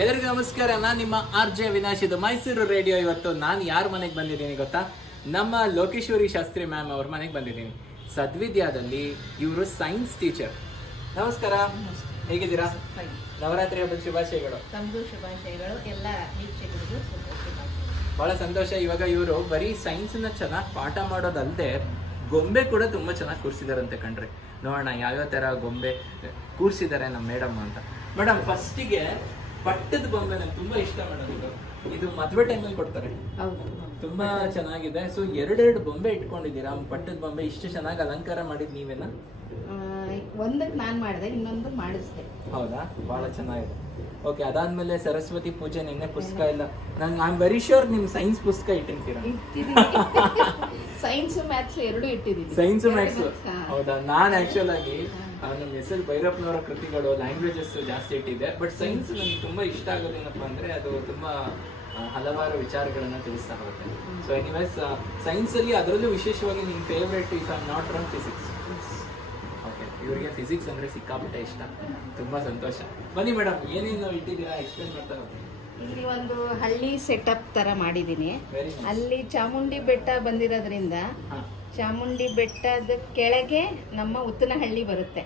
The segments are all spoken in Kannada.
ಎಲ್ಲರಿಗೂ ನಮಸ್ಕಾರ. ನಾನು ನಿಮ್ಮ RJ ವಿನಾಶ್. ಇದು ಮೈಸೂರು ರೇಡಿಯೋ. ಇವತ್ತು ನಾನು ಯಾರ ಮನೆಗೆ ಬಂದಿದ್ದೀನಿ ಗೊತ್ತಾ? ನಮ್ಮ ಲೋಕೇಶ್ವರಿ ಶಾಸ್ತ್ರಿ ಮ್ಯಾಮ್ ಅವ್ರ ಮನೆಗೆ ಬಂದಿದ್ದೀನಿ. ಸದ್ವಿದ್ಯಾದಲ್ಲಿ ಇವರು ಸೈನ್ಸ್ ಟೀಚರ್. ನಮಸ್ಕಾರ, ಹೇಗಿದ್ದೀರಾ? ನವರಾತ್ರಿ ಹಬ್ಬದ ಶುಭಾಶಯಗಳು. ಶುಭಾಶಯಗಳು ಎಲ್ಲ ವೀಕ್ಷಕರಿಗೂ. ಬಹಳ ಸಂತೋಷ. ಇವಾಗ ಇವರು ಬರೀ ಸೈನ್ಸ್ ನ ಚೆನ್ನಾಗಿ ಪಾಠ ಮಾಡೋದಲ್ಲದೆ ಗೊಂಬೆ ಕೂಡ ತುಂಬಾ ಚೆನ್ನಾಗಿ ಕೂರಿಸಿದಾರಂತೆ ಕಣ್ರಿ. ನೋಡೋಣ ಯಾವ್ಯಾವ ತರ ಗೊಂಬೆ ಕೂರಿಸಿದ್ದಾರೆ ನಮ್ಮ ಮೇಡಮ್ ಅಂತ. ಮೇಡಮ್, ಫಸ್ಟಿಗೆ ಪಟ್ಟದ ಬೊಂಬೆ ನಂಗೆ ತುಂಬಾ ಇಷ್ಟ ಮೇಡಮ್. ಇದು ಮದುವೆ ಟೈಮಲ್ಲಿ ಕೊಡ್ತಾರೆ, ತುಂಬಾ ಚೆನ್ನಾಗಿದೆ. ಸೊ ಎರಡೆರಡು ಬೊಂಬೆ ಇಟ್ಕೊಂಡಿದ್ದೀರಾ. ಪಟ್ಟದ ಬೊಂಬೆ ಇಷ್ಟು ಚೆನ್ನಾಗಿ ಅಲಂಕಾರ ಮಾಡಿದ್ ನೀವೇನಾ? ಒಂದಕ್ಕೆ ನಾನ್ ಮಾಡಿದೆ, ಇನ್ನೊಂದು ಮಾಡಿಸ್ದೆ. ಹೌದಾ? ಬಹಳ ಚೆನ್ನಾಗಿದೆ. ಓಕೆ, ಅದಾದ್ಮೇಲೆ ಸರಸ್ವತಿ ಪೂಜೆ ನಿನ್ನೆ ಪುಸ್ತಕ ಇಲ್ಲ. ನಂಗೆ ಐ ಆಮ್ ವೆರಿ ಶೋರ್ ನಿಮ್ ಸೈನ್ಸ್ ಪುಸ್ತಕ ಇಟ್ಟಿರ್ತೀರಾ. ಸೈನ್ಸ್ ಮ್ಯಾಥ್ಸ್ ಎರಡು ಇಟ್ಟಿದ್ದೀನಿ. ಸೈನ್ಸ್ ಮ್ಯಾಥ್ಸ್ ಹೌದಾ? ನಾನ್ ಆಕ್ಚುಲ್ ಆಗಿ ನಮ್ಮ SL ಭೈರಪ್ಪನವರ ಕೃತಿಗಳು, ಲ್ಯಾಂಗ್ವೇಜಸ್ ಜಾಸ್ತಿ ಇಟ್ಟಿದೆ. ಬಟ್ ಸೈನ್ಸ್ ನನಗೆ ತುಂಬಾ ಇಷ್ಟ ಆಗೋದೇನಪ್ಪ ಅಂದ್ರೆ ಅದು ತುಂಬಾ ಹಲವಾರು ವಿಚಾರಗಳನ್ನ ತಿಳಿಸ್ತಾ ಹೋಗುತ್ತೆ. ಸೊ ಎನಿವೇಸ್, ಸೈನ್ಸ್ ಅಲ್ಲಿ ಅದರಲ್ಲೂ ವಿಶೇಷವಾಗಿ ನಿಮ್ favourite if I am not wrong physics. Okay, ಇವರಿಗೆ ಫಿಸಿಕ್ಸ್ ಅಂದ್ರೆ ಸಿಕ್ಕಾಪಟ್ಟೆ ಇಷ್ಟ. ತುಂಬಾ ಸಂತೋಷ. ಬನ್ನಿ ಮೇಡಮ್, ಏನೇನು ಇಟ್ಟಿದ್ದೀರಾ ಎಕ್ಸ್ಪ್ಲೇನ್ ಮಾಡ್ತಾ ಹೋಗಿ. ಇಲ್ಲಿ ಒಂದು ಹಳ್ಳಿ ಸೆಟಪ್ ತರ ಮಾಡಿದೀನಿ. ಅಲ್ಲಿ ಚಾಮುಂಡಿ ಬೆಟ್ಟ ಬಂದಿರೋದ್ರಿಂದ ಚಾಮುಂಡಿ ಬೆಟ್ಟದ ಕೆಳಗೆ ನಮ್ಮ ಉತ್ತನಹಳ್ಳಿ ಬರುತ್ತೆ.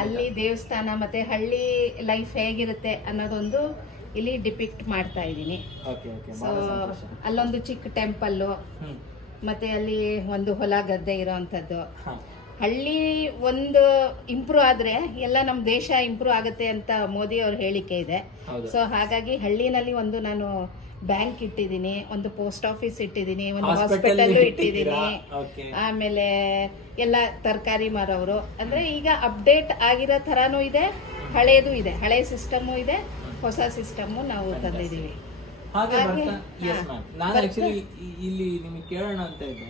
ಅಲ್ಲಿ ದೇವಸ್ಥಾನ ಮತ್ತೆ ಹಳ್ಳಿ ಲೈಫ್ ಹೇಗಿರುತ್ತೆ ಅನ್ನೋದೊಂದು ಇಲ್ಲಿ ಡಿಪಿಕ್ಟ್ ಮಾಡ್ತಾ ಇದ್ದೀನಿ. ಸೊ ಅಲ್ಲೊಂದು ಚಿಕ್ಕ ಟೆಂಪಲ್, ಮತ್ತೆ ಅಲ್ಲಿ ಒಂದು ಹೊಲ ಗದ್ದೆ ಇರೋಂಥದ್ದು. ಹಳ್ಳಿ ಒಂದು ಇಂಪ್ರೂವ್ ಆದ್ರೆ ಎಲ್ಲ ನಮ್ಮ ದೇಶ ಇಂಪ್ರೂವ್ ಆಗುತ್ತೆ ಅಂತ ಮೋದಿ ಅವ್ರ ಹೇಳಿಕೆ ಇದೆ. ಸೊ ಹಾಗಾಗಿ ಹಳ್ಳಿನಲ್ಲಿ ಒಂದು ನಾನು ಬ್ಯಾಂಕ್ ಇಟ್ಟಿದ್ದೀನಿ, ಒಂದು ಪೋಸ್ಟ್ ಆಫೀಸ್ ಇಟ್ಟಿದ್ದೀನಿ, ಒಂದು ಹಾಸ್ಪಿಟಲ್ ಇಟ್ಟಿದ್ದೀನಿ. ಆಮೇಲೆ ಎಲ್ಲ ತರಕಾರಿ ಮಾರೋರು ಅಂದ್ರೆ ಈಗ ಅಪ್ಡೇಟ್ ಆಗಿರೋ ತರಾನು ಇದೆ, ಹಳೇದು ಇದೆ. ಹಳೆ ಸಿಸ್ಟಮ್ ಇದೆ, ಹೊಸ ಸಿಸ್ಟಮ್ ನಾವು ತಂದಿದ್ದೀವಿ. ನಾನು ಆಕ್ಚುಲಿ ಇಲ್ಲಿ ನಿಮಗೆ ಕೇಳೋಣ ಅಂತ ಇದ್ದೆ.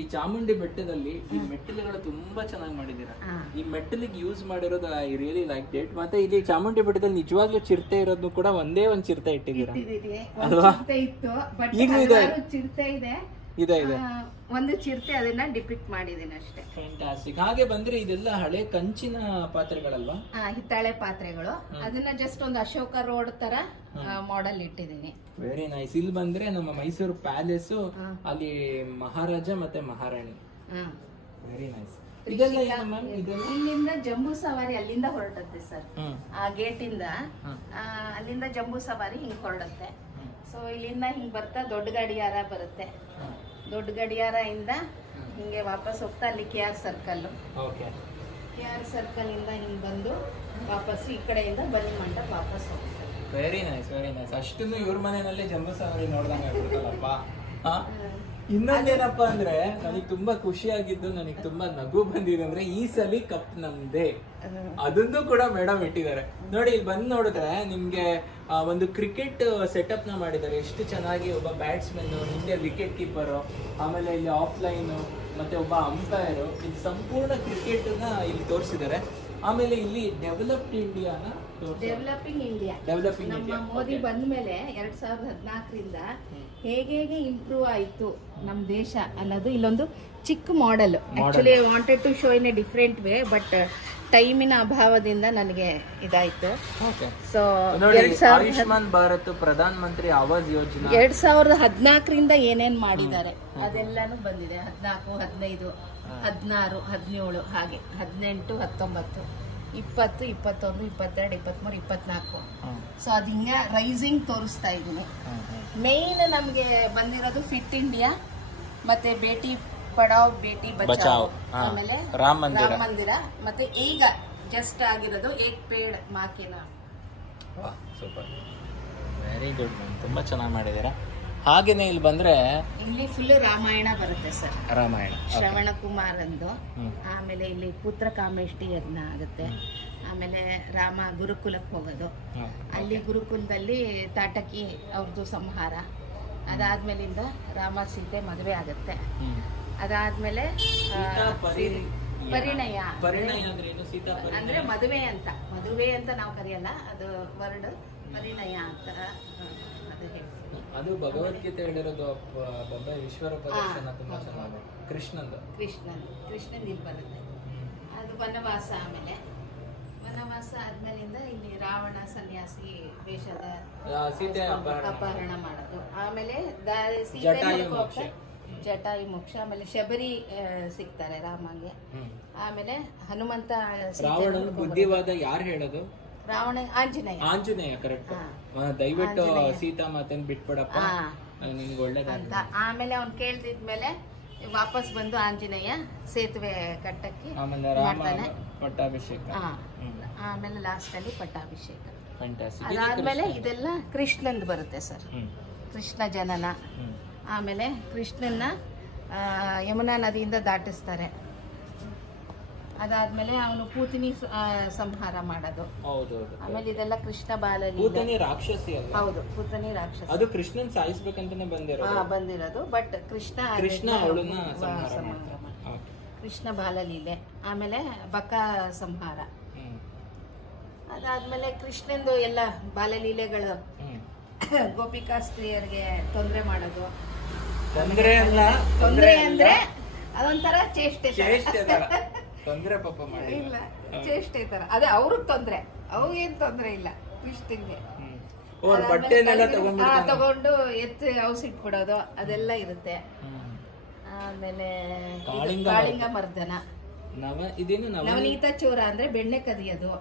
ಈ ಚಾಮುಂಡಿ ಬೆಟ್ಟದಲ್ಲಿ ಈ ಮೆಟ್ಟಿಲುಗಳು ತುಂಬಾ ಚೆನ್ನಾಗಿ ಮಾಡಿದೀರಾ. ಈ ಮೆಟ್ಟಿಲಿಗೆ ಯೂಸ್ ಮಾಡಿರೋದು ಐ ರಿಯಲಿ ಲೈಕ್ ಇಟ್. ಮತ್ತೆ ಇಲ್ಲಿ ಚಾಮುಂಡಿ ಬೆಟ್ಟದಲ್ಲಿ ನಿಜವಾಗ್ಲೂ ಚಿರತೆ ಇರೋದು ಕೂಡ ಒಂದೇ ಒಂದ್ ಚಿರತೆ ಇಟ್ಟಿದ್ದೀರಾ ಅಲ್ವಾ? ಈಗಲೂ ಚಿರತೆ ಇದೆ, ಇದೆ ಒಂದು ಚಿರತೆ, ಅದನ್ನ ಡಿಪಿಕ್ಟ್ ಮಾಡಿದೀನಿ ಅಷ್ಟೇ. ಫ್ಯಾಂಟಾಸ್ಟಿಕ್. ಹಾಗೆ ಬಂದ್ರೆ ಇದೆಲ್ಲ ಹಳೆ ಕಂಚಿನ ಪಾತ್ರೆಗಳಲ್ವಾ? ಹಿತ್ತಾಳೆ ಪಾತ್ರೆಗಳು. ಅದನ್ನ ಜಸ್ಟ್ ಒಂದು ಅಶೋಕ ರೋಡ್ ತರ ಮಾಡೆಲ್ ಇಟ್ಟಿದ್ದೀನಿ. Very nice. ಇಲ್ಲಿ ಬಂದ್ರೆ ನಮ್ಮ ಮೈಸೂರು ಪ್ಯಾಲೇಸ್, ಅಲ್ಲಿ ಮಹಾರಾಜ ಮತ್ತೆ ಮಹಾರಾಣಿ. Very nice. ಇಲ್ಲಿಂದ ಜಂಬೂ ಸವಾರಿ ಅಲ್ಲಿಂದ ಹೊರಟತ್ತೆ ಸರ್. ಆ ಗೇಟ್ ಇಂದ ಅಲ್ಲಿಂದ ಜಂಬೂ ಸವಾರಿ ಹಿಂಗ್ ಹೊರಡುತ್ತೆ. ಸೊ ಇಲ್ಲಿಂದ ಹಿಂಗ್ ಬರ್ತಾ ದೊಡ್ಡ ಗಡಿಯಾರ ಬರುತ್ತೆ. ದೊಡ್ಡ ಗಡಿಯಾರ ಇಂದ ಹಿಂಗೆ ವಾಪಸ್ ಹೋಗ್ತಾ ಅಲ್ಲಿ KR ಸರ್ಕಲ್. KR ಸರ್ಕಲ್ ಇಂದ ಹಿಂಗ್ ಬಂದು ವಾಪಸ್ ಈ ಕಡೆಯಿಂದ ಬನ್ನಿ ಮಂಟಪ ವಾಪಸ್ ಹೋಗ್ತಾರೆ. Very nice, very nice. ಅಷ್ಟನ್ನು ಇವ್ರ ಮನೆಯಲ್ಲೇ ಜಂಬೂ ಸವಾರಿ ನೋಡ್ದಂಗೆ ಆಗ್ಬಿಡ್ತಲ್ಲಪ್ಪ. ಇನ್ನೊಂದೇನಪ್ಪ ಅಂದ್ರೆ ನನಗೆ ತುಂಬಾ ಖುಷಿ ಆಗಿದ್ದು, ನನಗೆ ತುಂಬಾ ನಗು ಬಂದಿದೆ ಅಂದ್ರೆ ಈ ಸಲ ಕಪ್ ನಮ್ದೇ. ಅದನ್ನು ಕೂಡ ಮೇಡಮ್ ಇಟ್ಟಿದ್ದಾರೆ ನೋಡಿ. ಇಲ್ಲಿ ಬಂದ್ ನೋಡಿದ್ರೆ ನಿಮ್ಗೆ ಒಂದು ಕ್ರಿಕೆಟ್ ಸೆಟಪ್ ನ ಮಾಡಿದ್ದಾರೆ. ಎಷ್ಟು ಚೆನ್ನಾಗಿ. ಒಬ್ಬ ಬ್ಯಾಟ್ಸ್ಮನ್, ಹಿಂದೆ ವಿಕೆಟ್ ಕೀಪರ್, ಆಮೇಲೆ ಇಲ್ಲಿ ಆಫ್ಲೈನ್, ಮತ್ತೆ ಒಬ್ಬ ಅಂಪೈರ್. ಇದು ಸಂಪೂರ್ಣ ಕ್ರಿಕೆಟ್ ನ ಇಲ್ಲಿ ತೋರಿಸಿದ್ದಾರೆ. ಆಮೇಲೆ ಇಲ್ಲಿ ಡೆವಲಪ್ಡ್ ಇಂಡಿಯಾನ ಡೆವಲಪಿಂಗ್ ಇಂಡಿಯಾ ನಮ್ಮ ಮೋದಿ ಬಂದ ಮೇಲೆ 2014ರಿಂದ ಹೇಗೆ ಇಂಪ್ರೂವ್ ಆಯ್ತು ನಮ್ಮ ದೇಶ ಅನ್ನೋದು ಇಲ್ಲೊಂದು ಚಿಕ್ಕ model. Actually wanted to show in a different way, but ಟೈಮಿನ ಅಭಾವದಿಂದ ನನಗೆ ಇದಾಯ್ತು. ಸೊ ಆಯುಷ್ಮಾನ್ ಭಾರತ್, ಪ್ರಧಾನ ಮಂತ್ರಿ ಆವಾಸ್ ಯೋಜನಾ 2014ರಿಂದ ಏನೇನ್ ಮಾಡಿದ್ದಾರೆ ಅದೆಲ್ಲಾನು ಬಂದಿದೆ. 14, 15, 16, 17, ಹಾಗೆ 18, 19, 20, 21, 22, 23, 24. ಸೊ ಅದು ಹಿಂಗ ರೈಸಿಂಗ್ ತೋರಿಸ್ತಾ ಇದ್ದೀನಿ. ಮೇನ್ ನಮ್ಗೆ ಬಂದಿರೋದು ಫಿಟ್ ಇಂಡಿಯಾ, ಮತ್ತೆ ಬೇಟಿ ಪಡಾವ್ ಬೇಟಿ ಬಚಾವ್, ಆಮೇಲೆ ರಾಮ ಮಂದಿರ, ಮತ್ತೆ ಈಗ ಜಸ್ಟ್ ಆಗಿರೋದು ಏಕ್ ಪೇಡ್ ಮಾಕೆ ನಾಮ್. ಸೂಪರ್, ವೆರಿ ಗುಡ್ ಮ್ಯಾಮ್, ತುಂಬಾ ಚೆನ್ನಾಗಿ ಮಾಡಿದ್ದೀರಾ. ಹಾಗೇನೆ ಇಲ್ಲಿ ಬಂದ್ರೆ ಇಲ್ಲಿ ಫುಲ್ ರಾಮಾಯಣ ಬರುತ್ತೆ ಸರ್. ರಾಮಾಯಣ, ಶ್ರವಣ ಕುಮಾರ್ ಅಂದು. ಆಮೇಲೆ ಇಲ್ಲಿ ಪುತ್ರ ಕಾಮೇಷ್ಟಿ ಯಜ್ಞ ಆಗುತ್ತೆ. ಆಮೇಲೆ ರಾಮ ಗುರುಕುಲಕ್ಕೆ ಹೋಗೋದು, ಅಲ್ಲಿ ಗುರುಕುಲದಲ್ಲಿ ತಾಟಕಿ ಅವ್ರದ್ದು ಸಂಹಾರ. ಅದಾದ್ಮೇಲಿಂದ ರಾಮ ಸೀತೆ ಮದುವೆ ಆಗುತ್ತೆ. ಅದಾದ್ಮೇಲೆ ಪರಿಣಯ ಅಂದ್ರೆ ಮದುವೆ ಅಂತ ನಾವು ಕರೆಯಲ್ಲ, ಅದು ವರ್ಡ್ ಪರಿಣಯ ಅಂತ ಅದು ಹೇಳ್ತೀವಿ. ಅದು ಭಗವದ್ಗೀತೆ ಹೇಳಿರೋದು. ಬೊಂಬೆ ವಿಶ್ವರೂಪ ದರ್ಶನ ತುಂಬಾ ಚೆನ್ನಾಗಿದೆ. ಕೃಷ್ಣನ್ ಇಲ್ಲಿ ಬರುತ್ತೆ. ಅದು ವನವಾಸ. ಆಮೇಲೆ ವನವಾಸ ಆದ್ಮೇಲಿಂದ ಇಲ್ಲಿ ರಾವಣ ಸನ್ಯಾಸಿ ವೇಷದ ಸೀತೆ ಅಪಹರಣ ಮಾಡೋದು, ಆಮೇಲೆ ಜಟಾಯು ಮೋಕ್ಷ, ಆಮೇಲೆ ಶಬರಿ ಸಿಗ್ತಾರೆ ರಾಮಗೆ, ಆಮೇಲೆ ಹನುಮಂತ ರಾವಣನ ಬುದ್ಧಿವಾದ ಯಾರು ಹೇಳೋದು? ರಾವಣ ಆಂಜನೇಯ ಕರೆಕ್ಟ್. ದಯವಿಟ್ಟು ಸೀತಾ ಮಾತನ್ ಬಿಟ್ಬಿಡಪ್ಪ ನಿನ್ಗೆ ಒಳ್ಳೇದ ಅಂತ. ಆಮೇಲೆ ಅವ್ನ್ ಕೇಳ್ದಿದ್ಮೇಲೆ ವಾಪಸ್ ಬಂದು ಆಂಜನೇಯ ಸೇತುವೆ ಕಟ್ಟಕ್ಕೆ ಮಾಡ್ತಾನೆ, ಪಟ್ಟಾಭಿಷೇಕ. ಆಮೇಲೆ ಲಾಸ್ಟ್ ಅಲ್ಲಿ ಪಟ್ಟಾಭಿಷೇಕ. ಅದಾದ್ಮೇಲೆ ಇದೆಲ್ಲ ಕೃಷ್ಣಂದ್ ಬರುತ್ತೆ ಸರ್, ಕೃಷ್ಣ ಜನನ. ಆಮೇಲೆ ಕೃಷ್ಣನ್ನ ಯಮುನಾ ನದಿಯಿಂದ ದಾಟಿಸ್ತಾರೆ. ಅದಾದ್ಮೇಲೆ ಅವನು ಪೂತಿನಿ ಸಂಹಾರ ಮಾಡೋದು. ಆಮೇಲೆ ಇದೆಲ್ಲ ಕೃಷ್ಣ ಬಾಲಲೀಲೆ. ರಾಕ್ಷಸಿ. ಹೌದು, ಪೂತನಿ ರಾಕ್ಷಸ. ಅದು ಕೃಷ್ಣನ್ ಸಾಯಿಸ್ಬೇಕಂತಾನೆ ಬಂದಿರೋದು. ಬಟ್ ಕೃಷ್ಣ ಕೃಷ್ಣ ಬಾಲಲೀಲೆ. ಆಮೇಲೆ ಬಕ ಸಂಹಾರ. ಅದಾದ್ಮೇಲೆ ಕೃಷ್ಣಂದು ಎಲ್ಲ ಬಾಲಲೀಲೆಗಳು, ಗೋಪಿಕಾ ಸ್ತ್ರೀಯರಿಗೆ ತೊಂದರೆ ಮಾಡೋದು. ತೊಂದರೆ ಅಂದ್ರೆ ಅದೊಂಥರ ಚೇಷ್ಟೆ ತೊಂದ್ರೆ ಪಾಪ ಮಾಡಿ ಇಲ್ಲ, ಚೇಷ್ಟೆ ತರ. ಅದೇ ಅವ್ರಿಗೆ ತೊಂದ್ರೆ, ಅವ್ರಿಗೇನ್ ತೊಂದ್ರೆ ಇಲ್ಲ ಕೃಷ್ಣನ್ಗೆ. ತಗೊಂಡು ಎತ್ತು ಔಸಿಟ್ಬಿಡೋದು ಅದೆಲ್ಲ ಇರುತ್ತೆ. ಆಮೇಲೆ ಕಾಳಿಂಗ ಮರ್ದನ, ನವನೀತ ಚೋರ ಅಂದ್ರೆ ಬೆಣ್ಣೆ ಕದಿಯೋದು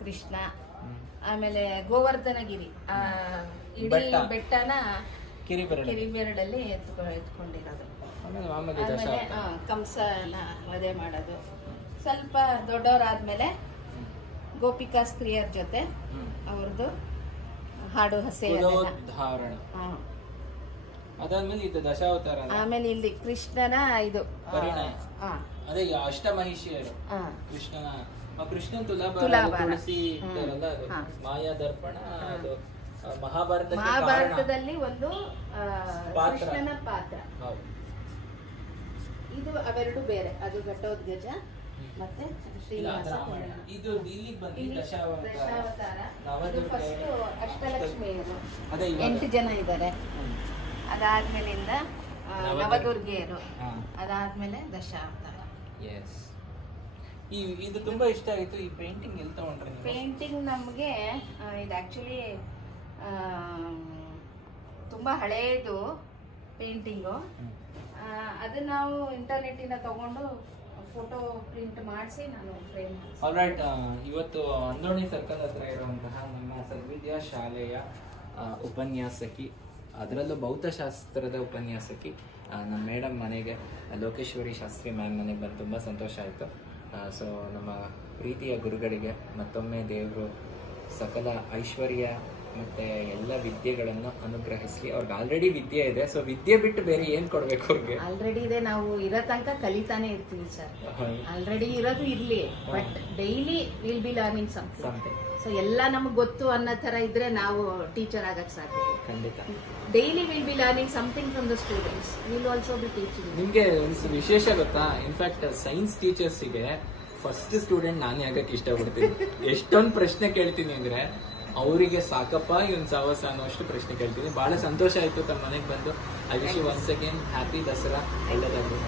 ಕೃಷ್ಣ. ಆಮೇಲೆ ಗೋವರ್ಧನಗಿರಿ, ಇಡೀ ಬೆಟ್ಟನ ಕಿರಿಬೆರಡಲ್ಲಿ ಎತ್ಕೊಂಡಿರೋದು. ಆಮೇಲೆ ಕಂಸನ ವಧೆ ಮಾಡೋದು. ಸ್ವಲ್ಪ ದೊಡ್ಡವರಾದ್ಮೇಲೆ ಗೋಪಿಕಾ ಸ್ತ್ರೀಯರ ಜೊತೆ ಅವ್ರದ್ದು ಹಾಡು ಹಸೆ. ಅದಾದ್ಮೇಲೆ ಇದು ದಶಾವತಾರ. ಆಮೇಲೆ ಇಲ್ಲಿ ಕೃಷ್ಣನ ಇದು ಅದೇ ಅಷ್ಟಮಹಿಷಿಯರು. ಕೃಷ್ಣನ್ ತುಲಾಭಾರಸಿ ಮಾಯಾ ದರ್ಪಣ. ಅದು ಮಹಾಭಾರತದಲ್ಲಿ ಒಂದು ಕೃಷ್ಣನ ಪಾತ್ರ. ಇದು ಅವೆರಡು ಬೇರೆ, ಅದು ಘಟೋದ್ಗಜ ಮತ್ತೆ ಶ್ರೀನಿವಾಸ. ಇದು ದಶಾವತಾರ. ಫಸ್ಟ್ ಅಷ್ಟಲಕ್ಷ್ಮಿಯರು 8 ಜನ ಇದ್ದಾರೆ. ಅದಾದ್ಮೇಲಿಂದ ನವದುರ್ಗೆಯರು, ಅದಾದ್ಮೇಲೆ ದಶಾವತಾರ. ಇದು ತುಂಬಾ ಇಷ್ಟ ಆಯ್ತು. ಈ ಪೇಂಟಿಂಗ್ ಎಲ್ಲಿ ತಗೊಂಡ್ರಿ? ಪೇಂಟಿಂಗ್ ನಮ್ಗೆ ಇದು ಆಕ್ಚುಲಿ ತುಂಬಾ ಹಳೇದು ಪೇಂಟಿಂಗು. ಅದು ನಾವು ಇಂಟರ್ನೆಟ್ಟಿನ ತಗೊಂಡು ಫೋಟೋ ಪ್ರಿಂಟ್ ಮಾಡಿಸಿ ನಾನು ಫ್ರೇಮ್ ಮಾಡಿಸಿ. ಆಲ್ರೈಟ್, ಇವತ್ತು ಅಂದೋಣಿ ಸರ್ಕಲ್ ಹತ್ರ ಇರುವಂತಹ ನಮ್ಮ ಸದ್ವಿದ್ಯಾ ಶಾಲೆಯ ಉಪನ್ಯಾಸಕಿ, ಅದರಲ್ಲೂ ಭೌತಶಾಸ್ತ್ರದ ಉಪನ್ಯಾಸಕಿ ನಮ್ಮ ಮೇಡಮ್ ಮನೆಗೆ, ಲೋಕೇಶ್ವರಿ ಶಾಸ್ತ್ರಿ ಮ್ಯಾಮ್ ಮನೆಗೆ ಬಂದು ತುಂಬ ಸಂತೋಷ ಆಯಿತು. ಸೊ ನಮ್ಮ ಪ್ರೀತಿಯ ಗುರುಗಳಿಗೆ ಮತ್ತೊಮ್ಮೆ ದೇವರು ಸಕಲ ಐಶ್ವರ್ಯ ಮತ್ತು ಎಲ್ಲ ವಿದ್ಯೆಗಳನ್ನು ಅನುಗ್ರಹಿಸಲಿ. ಅವ್ರಿಗೆ ಆಲ್ರೆಡಿ ವಿದ್ಯೆ ಇದೆ, ಸೊ ವಿದ್ಯೆ ಬಿಟ್ಟು ಬೇರೆ ಏನು ಕೊಡಬೇಕು ಅವ್ರಿಗೆ? ಆಲ್ರೆಡಿ ಇದೆ, ನಾವು ಇರೋ ತನಕ ಕಲಿತಾನೆ ಇರ್ತೀವಿ ಸರ್. ಆಲ್ರೆಡಿ ಇರೋದು ಇರ್ಲಿ, but daily will be learning something. So ಎಲ್ಲ ನಮ್ಗೆ ಗೊತ್ತು ಅನ್ನೋ ತರ ಇದ್ರೆ ನಾವು ಟೀಚರ್ ಆಗಕ್ಕೆ ಸಾಧ್ಯ. ಖಂಡಿತ. Daily will be learning something from the students. Will also be teaching. ನಿಮ್ಗೆ ವಿಶೇಷ ಗೊತ್ತಾ? ಇನ್ಫ್ಯಾಕ್ಟ್ ಸೈನ್ಸ್ ಟೀಚರ್ಸಿಗೆ ಫಸ್ಟ್ ಸ್ಟೂಡೆಂಟ್ ನಾನೇ ಆಗಕ್ಕೆ ಇಷ್ಟಪಡ್ತೀನಿ. ಎಷ್ಟೊಂದು ಪ್ರಶ್ನೆ ಕೇಳ್ತೀನಿ ಅಂದ್ರೆ ಅವರಿಗೆ ಸಾಕಪ್ಪ ಇವನ್ ಸಾವಸ ಅನ್ನೋಷ್ಟು ಪ್ರಶ್ನೆ ಕೇಳ್ತೀನಿ. ಬಹಳ ಸಂತೋಷ ಆಯ್ತು ತಮ್ಮ ಮನೆಗೆ ಬಂದು. I wish you once again happy Dasara. ಒಳ್ಳೆದಾಗಲಿ.